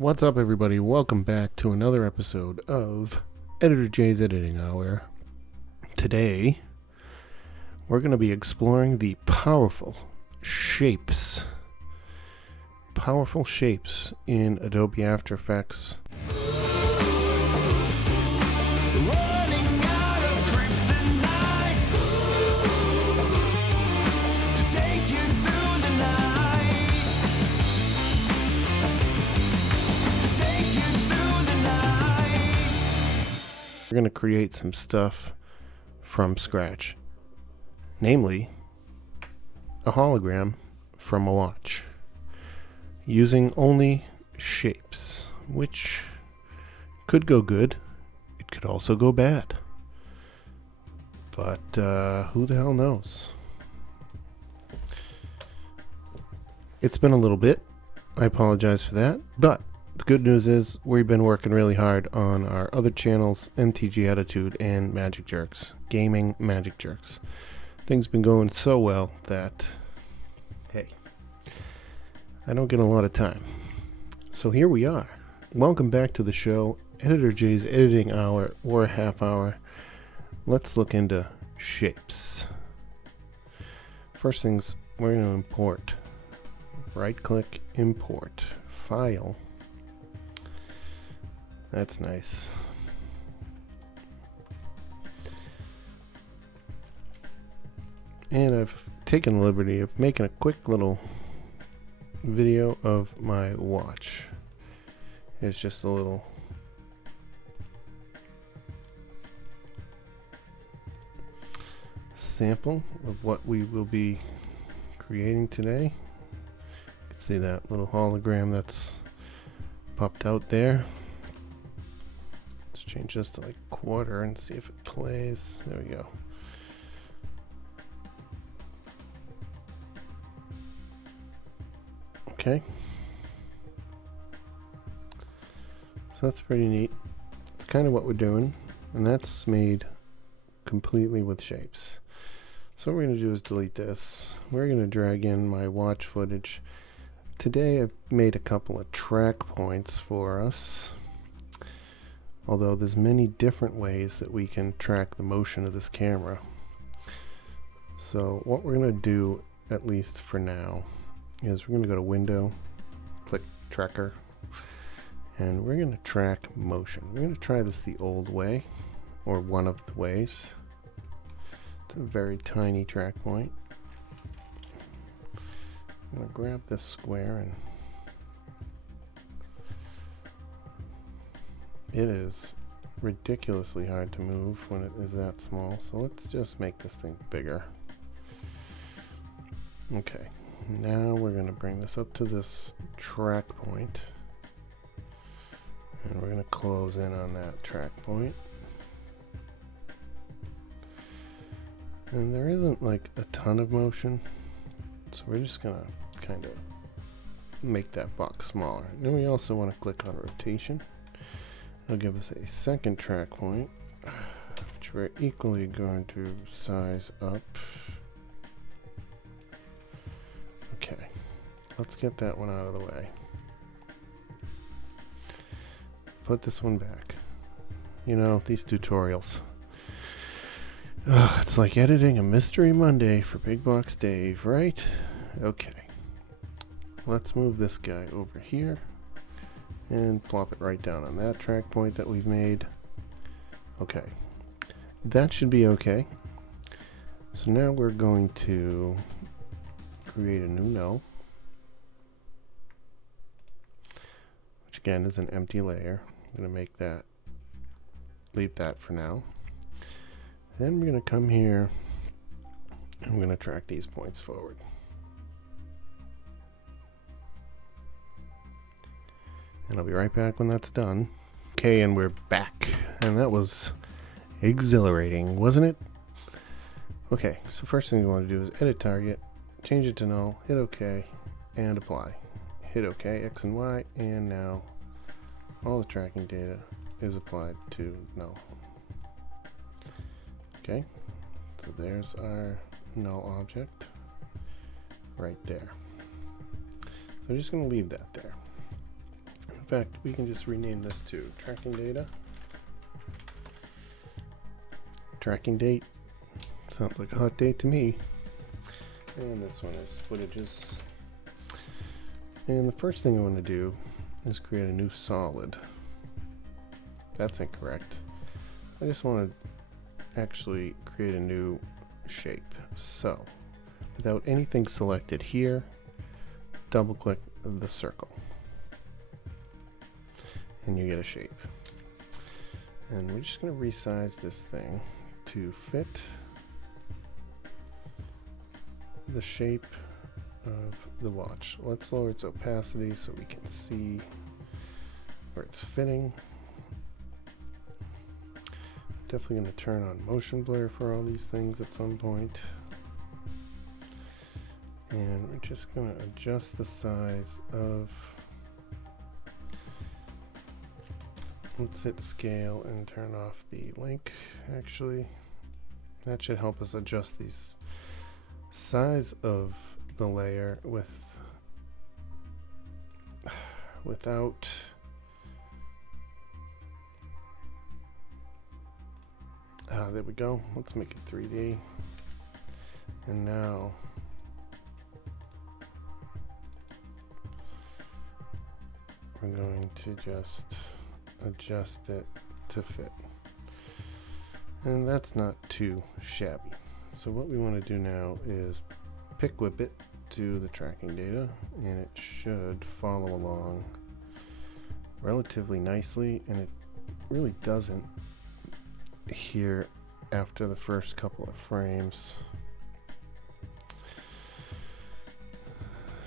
What's up, everybody? Welcome back to another episode of Editor J's Editing Hour. Today, we're going to be exploring the powerful shapes in Adobe After Effects. We're going to create some stuff from scratch, namely a hologram from a watch, using only shapes, which could go good, it could also go bad, but who the hell knows? It's been a little bit, I apologize for that, but the good news is we've been working really hard on our other channels, MTG Attitude and Magic Jerks, Gaming Magic Jerks. Things been going so well that, hey, I don't get a lot of time. So here we are. Welcome back to the show, Editor J's Editing Hour, or a half hour. Let's look into shapes. First things, we're going to import. Right-click, import, file. That's nice. And I've taken the liberty of making a quick little video of my watch. It's just a little sample of what we will be creating today. You can see that little hologram that's popped out there. Change this to like quarter and see if it plays. There we go. Okay. So that's pretty neat. It's kind of what we're doing, and that's made completely with shapes. So what we're going to do is delete this. We're going to drag in my watch footage. Today I've made a couple of track points for us. Although there's many different ways that we can track the motion of this camera. So what we're going to do, at least for now, is we're going to go to Window, click Tracker, and we're going to track motion. We're going to try this the old way, or one of the ways. It's a very tiny track point. I'm going to grab this square and it is ridiculously hard to move when it is that small, so let's just make this thing bigger. Okay, now we're going to bring this up to this track point, and we're going to close in on that track point. And there isn't like a ton of motion, so we're just going to kind of make that box smaller. And then we also want to click on rotation. It'll give us a second track point, which we're equally going to size up. Okay, let's get that one out of the way. Put this one back. You know, these tutorials. It's like editing a Mystery Monday for Big Box Dave, right? Okay. Let's move this guy over here and plop it right down on that track point that we've made. Okay, that should be okay. So now we're going to create a new null, which again is an empty layer. I'm going to make that, leave that for now. Then we're going to come here and I'm going to track these points forward. And I'll be right back when that's done. Okay, and we're back. And that was exhilarating, wasn't it? Okay, so first thing you want to do is edit target, change it to null, hit OK, and apply. Hit OK, X and Y, and now all the tracking data is applied to null. Okay, so there's our null object right there. So I'm just going to leave that there. fact, we can just rename this to tracking data. Tracking date. Sounds like a hot date to me. And this one is footages. And the first thing I want to do is create a new solid. That's incorrect. I just want to actually create a new shape. So, without anything selected here, double click the circle. And you get a shape. And we're just going to resize this thing to fit the shape of the watch. Let's lower its opacity so we can see where it's fitting. Definitely going to turn on motion blur for all these things at some point. And we're just going to adjust the size of, let's hit scale and turn off the link. Actually, that should help us adjust these size of the layer without there we go. Let's make it 3D. And now we're going to just adjust it to fit. And that's not too shabby. So what we want to do now is pick whip it to the tracking data, and it should follow along relatively nicely, and it really doesn't here after the first couple of frames.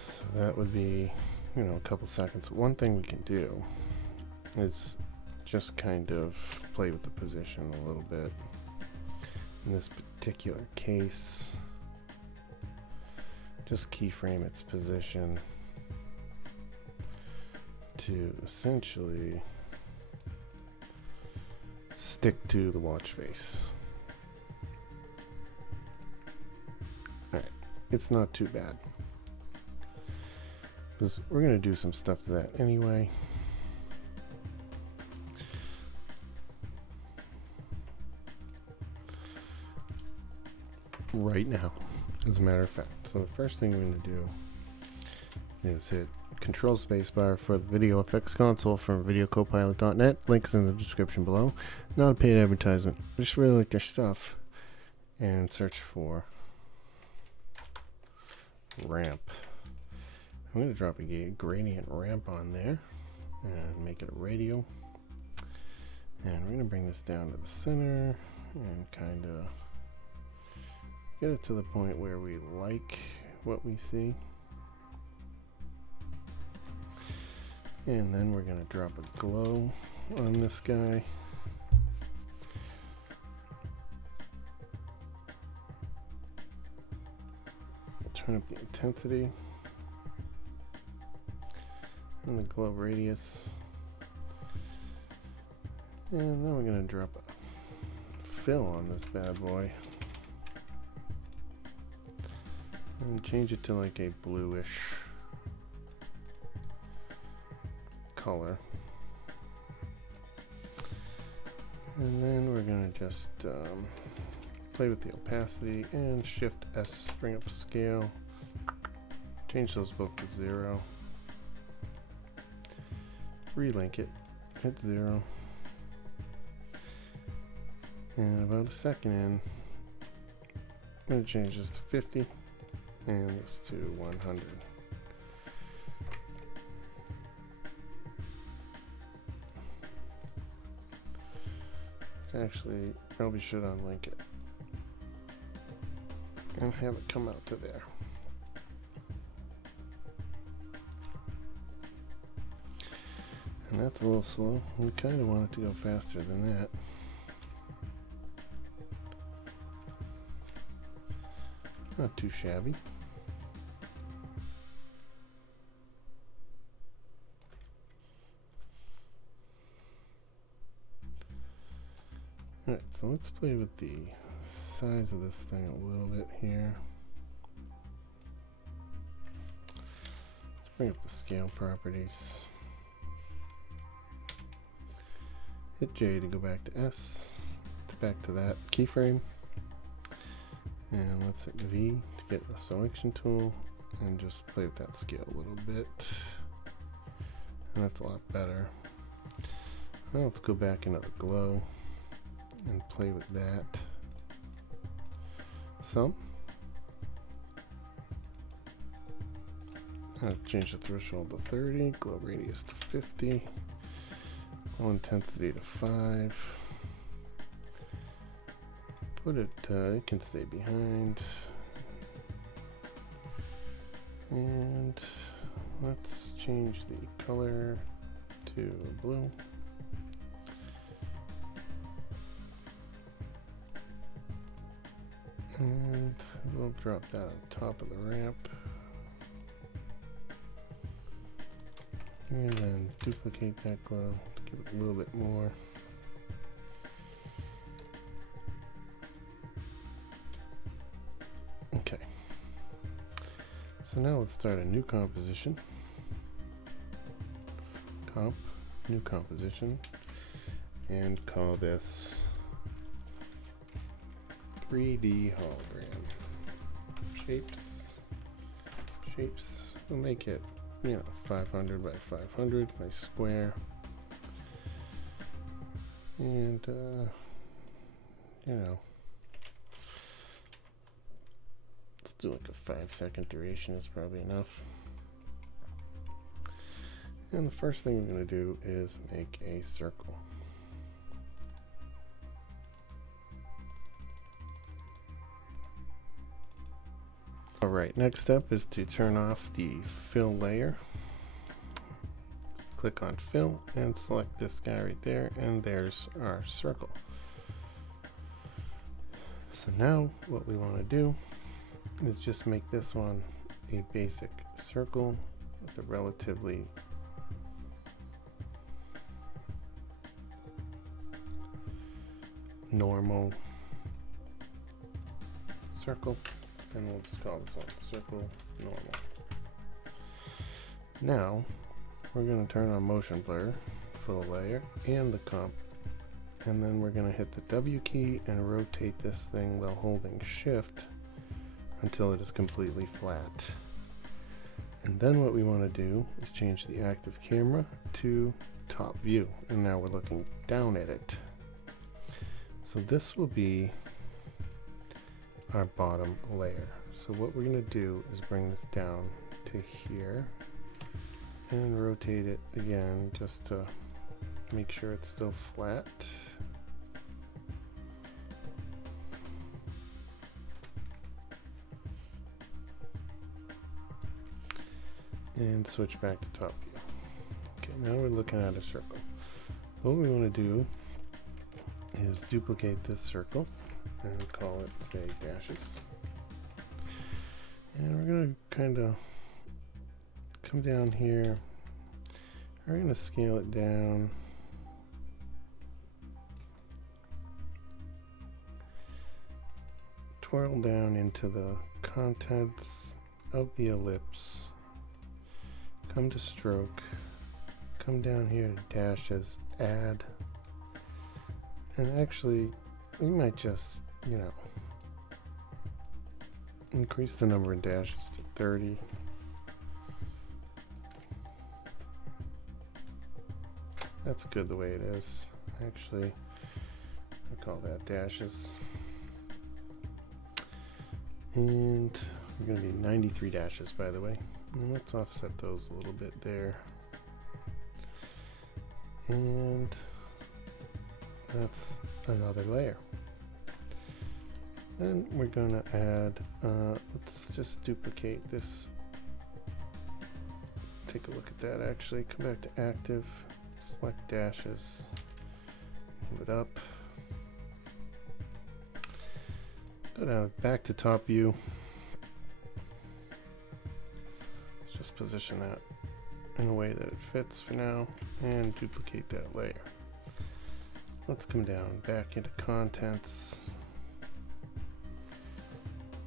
So that would be, you know, a couple seconds. One thing we can do is just kind of play with the position a little bit. In this particular case, just keyframe its position to essentially stick to the watch face. Alright, it's not too bad, because we're going to do some stuff to that anyway. Right now, as a matter of fact. So the first thing we're going to do is hit Control Spacebar for the Video Effects console from videocopilot.net. Links in the description below. Not a paid advertisement. I just really like their stuff. And search for ramp. I'm going to drop a gradient ramp on there and make it a radial. And we're going to bring this down to the center and kind of get it to the point where we like what we see. And then we're going to drop a glow on this guy. Turn up the intensity and the glow radius. And then we're going to drop a fill on this bad boy. And change it to like a bluish color. And then we're going to just play with the opacity and Shift S, bring up scale. Change those both to 0. Relink it, hit 0. And about a second in, I'm going to change this to 50. And this to 100. Actually, probably should unlink it and have it come out to there. And that's a little slow. We kind of want it to go faster than that. Not too shabby. Alright, so let's play with the size of this thing a little bit here. Let's bring up the scale properties. hit J to go back to S, back to that keyframe, and let's hit V to get a selection tool and just play with that scale a little bit. And that's a lot better. Now let's go back into the glow and play with that some. I'll change the threshold to 30, glow radius to 50, glow intensity to 5. Put it, it can stay behind. And let's change the color to blue. And we'll drop that on top of the ramp. And then duplicate that glow to give it a little bit more. Okay. So now let's start a new composition. Comp, new composition, and call this 3D hologram. Shapes. We'll make it, 500 by 500, nice square. And, let's do like a 5-second duration is probably enough. And the first thing we're going to do is make a circle. Alright, next step is to turn off the fill layer. Click on fill and select this guy right there, and there's our circle. So now what we want to do is just make this one a basic circle with a relatively normal circle, and we'll just call this one circle normal. Now we're going to turn on motion blur for the layer and the comp, and then we're going to hit the W key and rotate this thing while holding shift until it is completely flat. And then what we want to do is change the active camera to top view, and now we're looking down at it. So this will be our bottom layer. So what we're going to do is bring this down to here and rotate it again just to make sure it's still flat. And switch back to top view. Okay, now we're looking at a circle. What we want to do is duplicate this circle and call it, say, dashes. And we're going to kind of come down here. We're going to scale it down. Twirl down into the contents of the ellipse. Come to stroke. Come down here to dashes, add. And actually, we might just, increase the number of dashes to 30. That's good the way it is. Actually, I call that dashes. And we're going to be 93 dashes, by the way. And let's offset those a little bit there. And that's another layer. Then we're going to add, let's just duplicate this. Take a look at that actually. Come back to active, select dashes, move it up. Go down back to top view. Let's just position that in a way that it fits for now and duplicate that layer. Let's come down back into contents,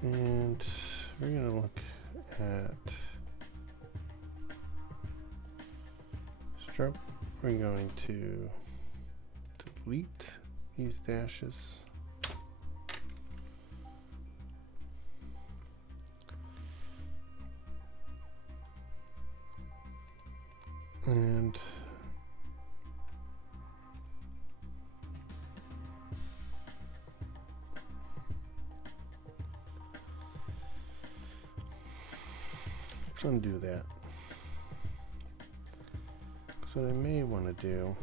and we're going to look at stroke. We're going to delete these dashes. And let's undo that. So what I may want to do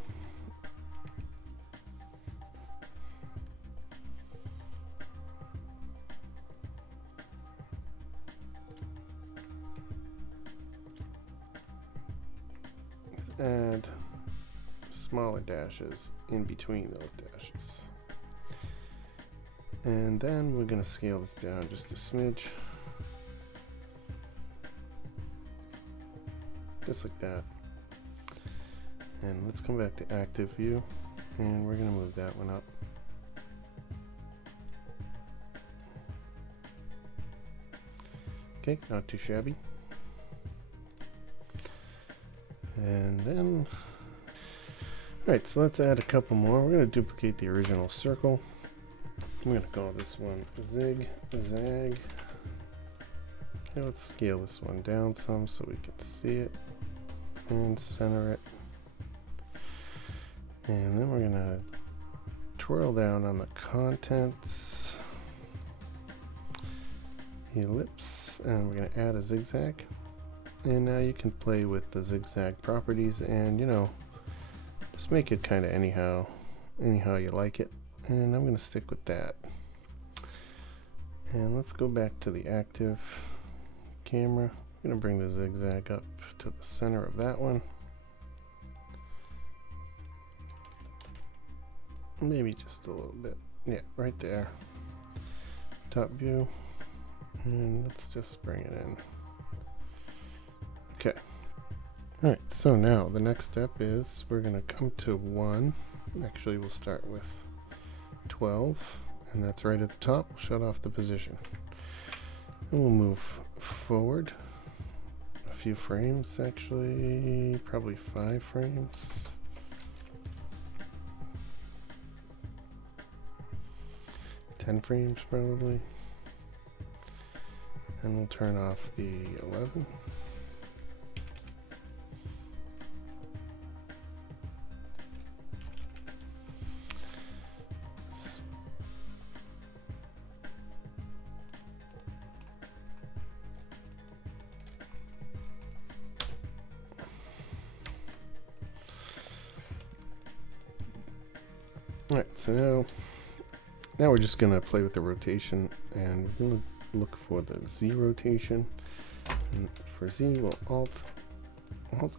is add smaller dashes in between those dashes. And then we're going to scale this down just a smidge. Just like that. And let's come back to active view, and we're going to move that one up. Okay, not too shabby. And then, alright, so let's add a couple more. We're going to duplicate the original circle. I'm going to call this one zig zag. Okay, let's scale this one down some so we can see it, and center it. And then we're going to twirl down on the contents, ellipse, and we're going to add a zigzag. And now you can play with the zigzag properties and, you know, just make it kind of anyhow you like it. And I'm going to stick with that. And let's go back to the active camera. I'm going to bring the zigzag up to the center of that one. Maybe just a little bit. Yeah, right there. Top view. And let's just bring it in. Okay. Alright, so now the next step is we're going to come to 1. Actually, we'll start with 12. And that's right at the top. We'll shut off the position. And we'll move forward a few frames, actually. Probably 5 frames. 10 frames probably, and we'll turn off the 11. Alright, so now we're just going to play with the rotation, and we're going to look for the Z rotation. And for Z, we'll alt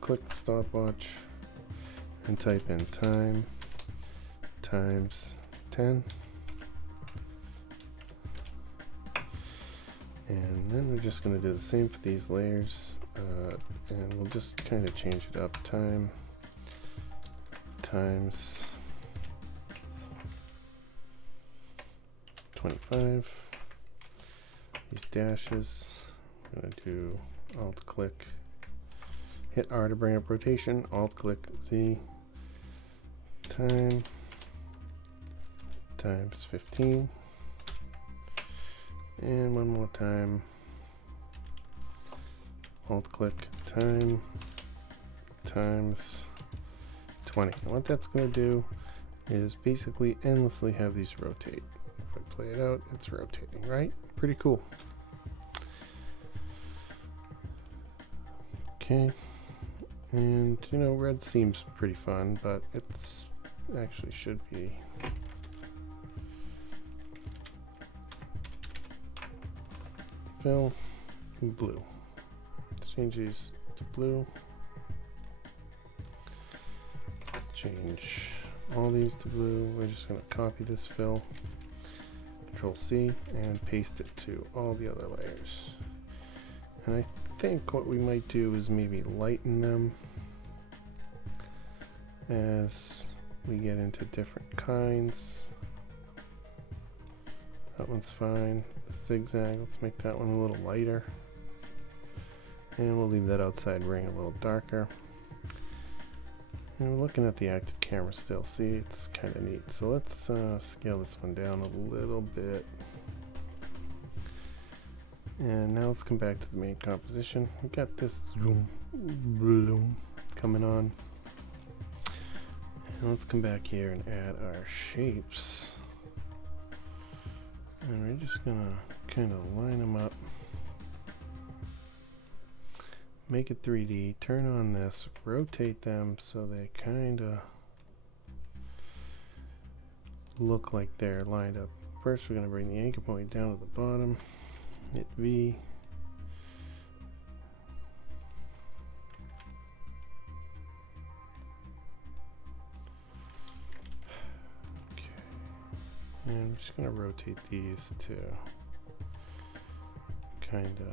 click the stopwatch and type in time times 10. And then we're just going to do the same for these layers, and we'll just kind of change it up. Time times 25. These dashes, I'm going to do alt click, hit R to bring up rotation, alt click Z, time times 15, and one more time, alt click time times 20. And what that's going to do is basically endlessly have these rotate. If I play it out, it's rotating, right? Pretty cool. Okay, and you know, red seems pretty fun, but it's actually should be fill and blue. Let's change these to blue. Let's change all these to blue. We're just going to copy this fill, Control C, and paste it to all the other layers. And I think what we might do is maybe lighten them as we get into different kinds. That one's fine. Zigzag, let's make that one a little lighter. And we'll leave that outside ring a little darker. And we're looking at the active camera still. See, it's kind of neat. So let's scale this one down a little bit. And now let's come back to the main composition. We've got this zoom, bloom coming on. And let's come back here and add our shapes. And we're just gonna kind of line them up. Make it 3D, turn on this, rotate them so they kind of look like they're lined up. First we're going to bring the anchor point down to the bottom, hit V, okay, and I'm just going to rotate these to kind of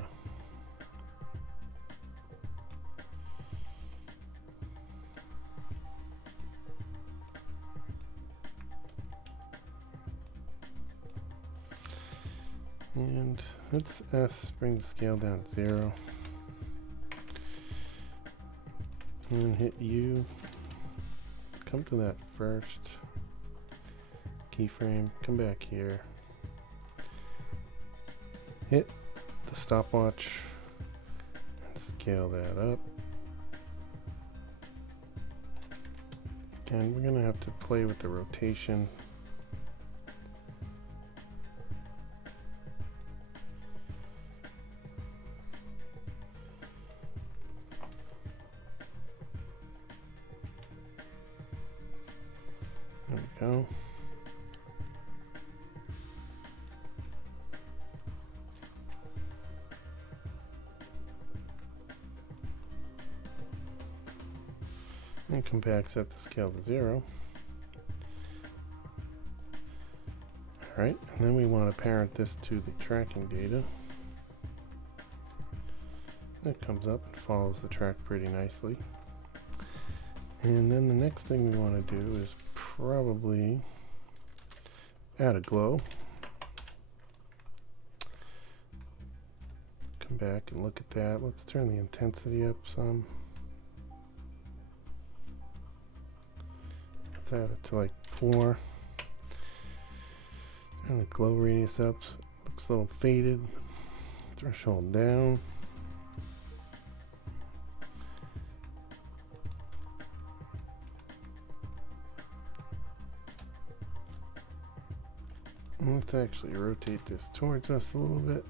and let's bring the scale down to 0 and then hit U, come to that first keyframe, come back here, hit the stopwatch and scale that up. And we're gonna have to play with the rotation. There we go. And come back, set the scale to 0. Alright, and then we want to parent this to the tracking data. It comes up and follows the track pretty nicely. And then the next thing we want to do is probably add a glow. Come back and look at that. Let's turn the intensity up some. Let's add it to like 4. Turn the glow radius up. Looks a little faded. Threshold down. Let's actually rotate this towards us a little bit.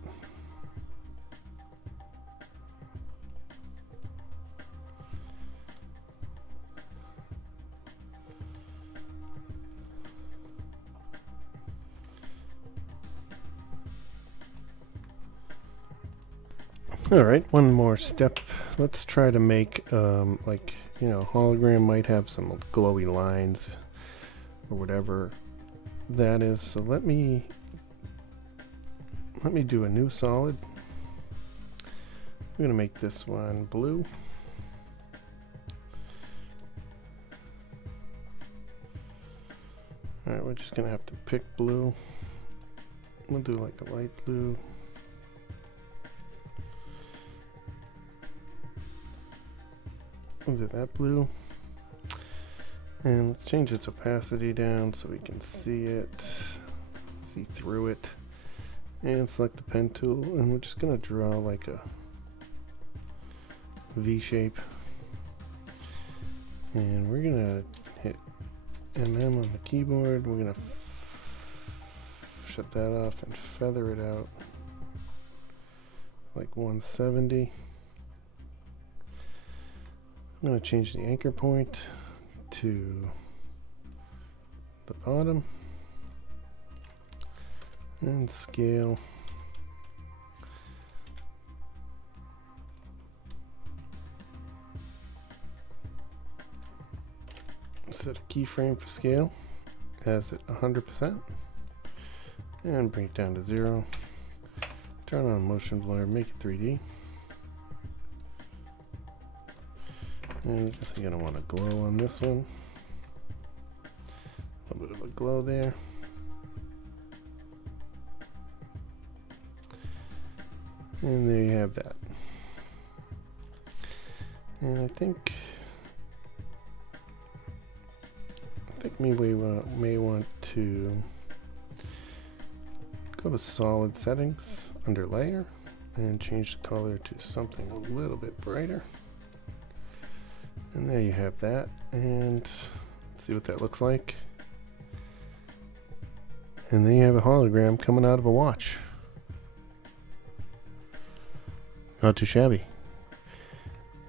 All right, one more step. Let's try to make like, you know, hologram might have some glowy lines or whatever that is. So let me do a new solid. I'm gonna make this one blue. All right, we're just gonna have to pick blue. We'll do like a light blue. We'll do that blue. And let's change its opacity down so we can see it, see through it. And select the pen tool, and we're just gonna draw like a V shape. And we're gonna hit MM on the keyboard. We're gonna shut that off and feather it out like 170. I'm going to change the anchor point to the bottom and scale. Set a keyframe for scale, as it 100%, and bring it down to 0. Turn on motion blur, make it 3D. And you're definitely going to want a glow on this one. A little bit of a glow there. And there you have that. And I think think maybe we may want to go to solid settings under layer and change the color to something a little bit brighter. And there you have that, and let's see what that looks like. And then you have a hologram coming out of a watch. Not too shabby.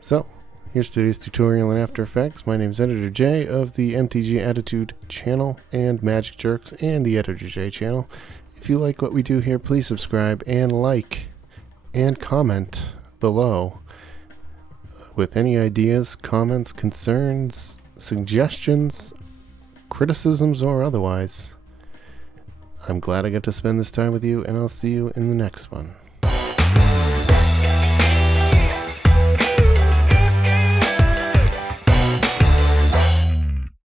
So, here's today's tutorial in After Effects. My name is Editor J of the MTG Attitude channel and Magic Jerks and the Editor J channel. If you like what we do here, please subscribe and like and comment below with any ideas, comments, concerns, suggestions, criticisms, or otherwise. I'm glad I got to spend this time with you, and I'll see you in the next one.